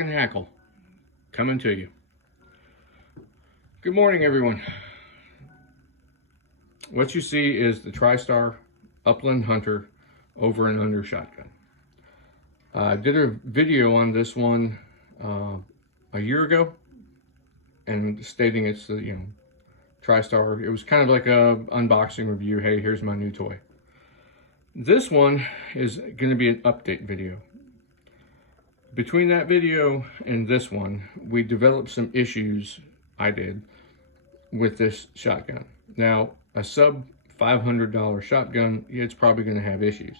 Lock&Hackle coming to you. Good morning, everyone. What you see is the Tristar Upland Hunter over and under shotgun. I did a video on this one a year ago, and stating it's the Tristar. It was kind of like a unboxing review. Hey, here's my new toy. This one is going to be an update video. Between that video and this one, we developed some issues, I did, with this shotgun. Now, a sub $500 shotgun, it's probably going to have issues.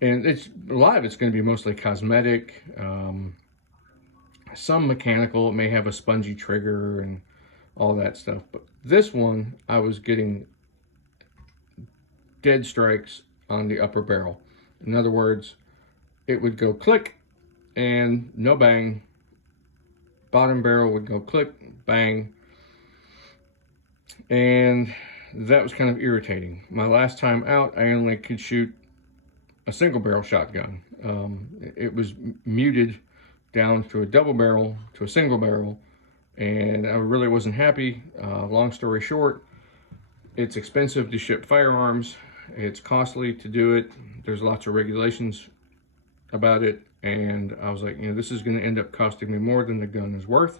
And a lot of it's going to be mostly cosmetic, some mechanical. It may have a spongy trigger and all that stuff. But this one, I was getting dead strikes on the upper barrel. In other words, it would go click and no bang. Bottom barrel would go click, bang. And that was kind of irritating. My last time out, I only could shoot a single barrel shotgun. It was muted down to a double barrel to a single barrel, and I really wasn't happy. Long story short, it's expensive to ship firearms. It's costly to do it. There's lots of regulations about it, and I was like, this is going to end up costing me more than the gun is worth.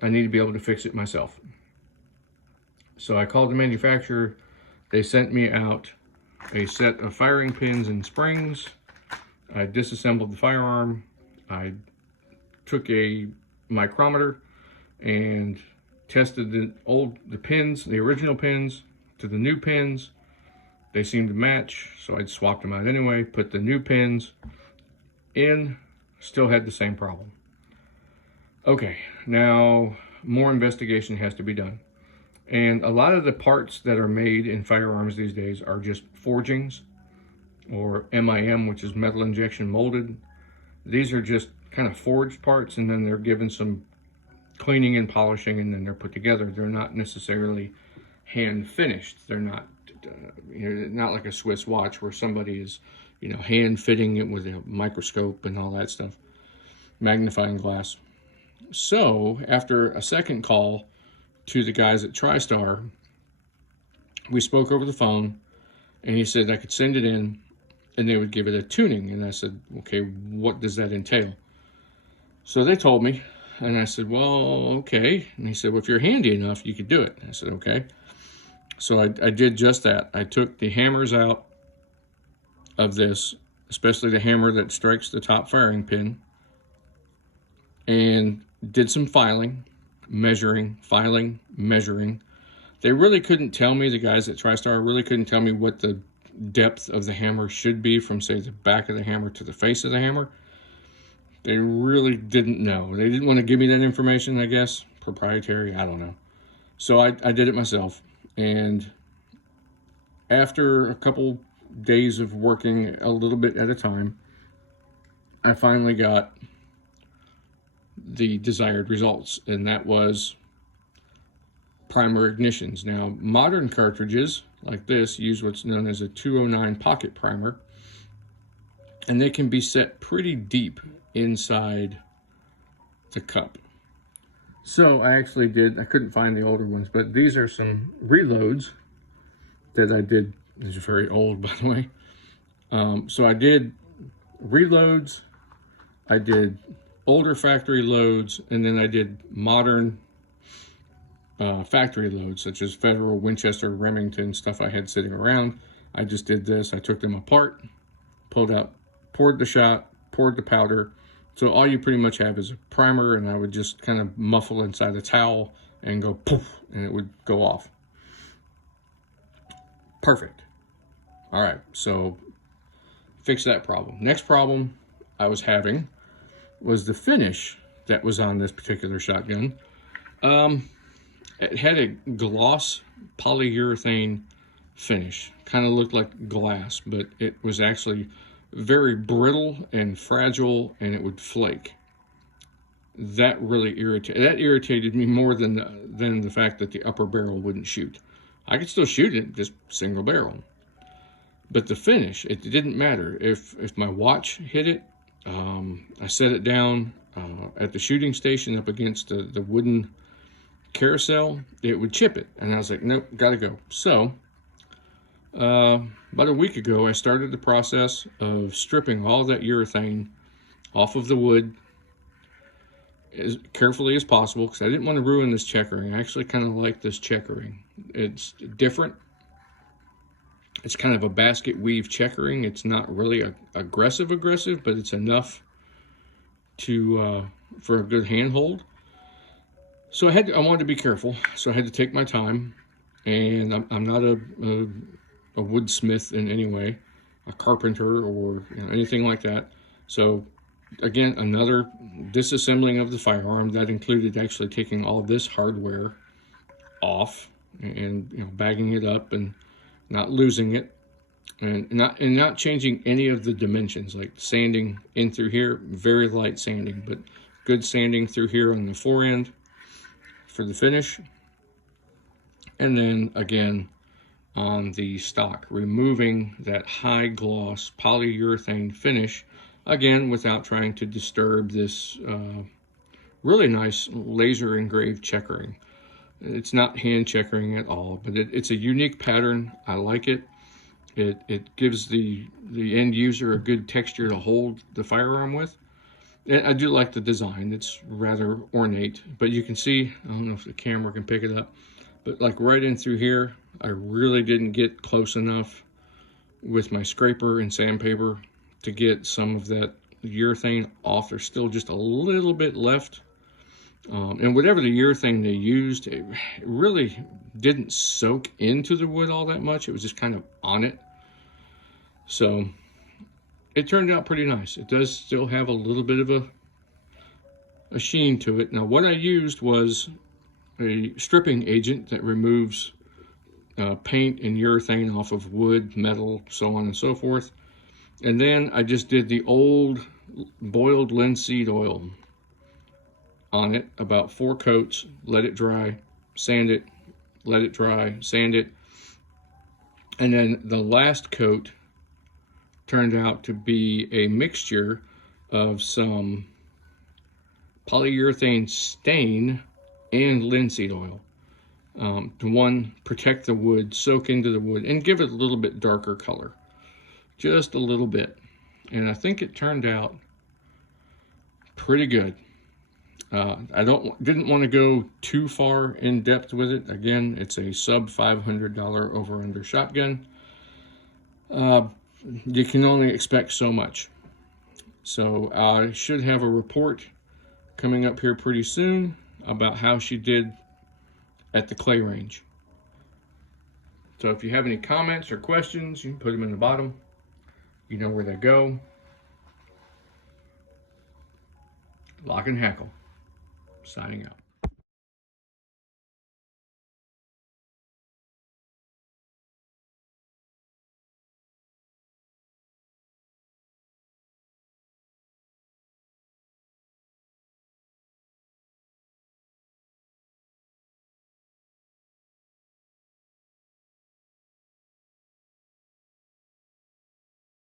I need to be able to fix it myself. So I called the manufacturer. They sent me out a set of firing pins and springs. I disassembled the firearm. I took a micrometer and tested the pins, the original pins, to the new pins. They seemed to match, so I swapped them out anyway, put the new pins in, still had the same problem. Okay, now more investigation has to be done. And a lot of the parts that are made in firearms these days are just forgings, or MIM, which is metal injection molded. These are just kind of forged parts, and then they're given some cleaning and polishing, and then they're put together. They're not necessarily hand finished. They're not not like a Swiss watch where somebody is hand fitting it with a microscope and all that stuff, magnifying glass. So after a second call to the guys at Tristar, we spoke over the phone, and he said I could send it in and they would give it a tuning. And I said, okay, what does that entail? So they told me, and I said, well, okay. And he said, well, if you're handy enough, you could do it. I said, okay. So I did just that. I took the hammers out of this, especially the hammer that strikes the top firing pin, and did some filing, measuring, filing, measuring. They really couldn't tell me, the guys at Tristar really couldn't tell me what the depth of the hammer should be from, say, the back of the hammer to the face of the hammer. They really didn't know. They didn't want to give me that information, I guess. Proprietary, I don't know. So I did it myself. And after a couple days of working a little bit at a time, I finally got the desired results, and that was primer ignitions. Now, modern cartridges like this use what's known as a 209 pocket primer, and they can be set pretty deep inside the cup. So I actually I couldn't find the older ones, but these are some reloads that I did. These are very old, by the way. So I did reloads, I did older factory loads, and then I did modern factory loads, such as Federal, Winchester, Remington, stuff I had sitting around. I just did this. I took them apart, pulled out, poured the shot, poured the powder. So all you pretty much have is a primer, and I would just kind of muffle inside a towel and go poof, and it would go off. Perfect. All right, so fix that problem. Next problem I was having was the finish that was on this particular shotgun. It had a gloss polyurethane finish. Kind of looked like glass, but it was actually very brittle and fragile, and it would flake. That really irritated me more than the fact that the upper barrel wouldn't shoot. I could still shoot it, just single barrel. But the finish, it didn't matter. If my watch hit it, I set it down at the shooting station up against the wooden carousel. It would chip it, and I was like, nope, gotta go. So about a week ago, I started the process of stripping all that urethane off of the wood as carefully as possible, because I didn't want to ruin this checkering. I actually kind of like this checkering. It's different. It's kind of a basket weave checkering. It's not really aggressive, but it's enough to for a good handhold. So I wanted to be careful, so I had to take my time. And I'm not a woodsmith in any way, a carpenter or anything like that. So again, another disassembling of the firearm that included actually taking all this hardware off and bagging it up and not losing it, and not changing any of the dimensions, like sanding in through here, very light sanding, but good sanding through here on the forend for the finish. And then again on the stock, removing that high gloss polyurethane finish, again without trying to disturb this really nice laser engraved checkering. It's not hand checkering at all, but it's a unique pattern. I like it. It gives the end user a good texture to hold the firearm with. And I do like the design. It's rather ornate, but you can see, I don't know if the camera can pick it up, but like right in through here, I really didn't get close enough with my scraper and sandpaper to get some of that urethane off. There's still just a little bit left. And whatever the urethane they used, it really didn't soak into the wood all that much. It was just kind of on it. So it turned out pretty nice. It does still have a little bit of a sheen to it. Now what I used was a stripping agent that removes paint and urethane off of wood, metal, so on and so forth. And then I just did the old boiled linseed oil on it, about 4 coats, let it dry, sand it, let it dry, sand it. And then the last coat turned out to be a mixture of some polyurethane stain and linseed oil to protect the wood, soak into the wood, and give it a little bit darker color, just a little bit. And I think it turned out pretty good. I didn't want to go too far in depth with it. Again, it's a sub $500 over-under shotgun. You can only expect so much. So I should have a report coming up here pretty soon about how she did at the clay range. So if you have any comments or questions, you can put them in the bottom. You know where they go. Lock and Hackle, signing out.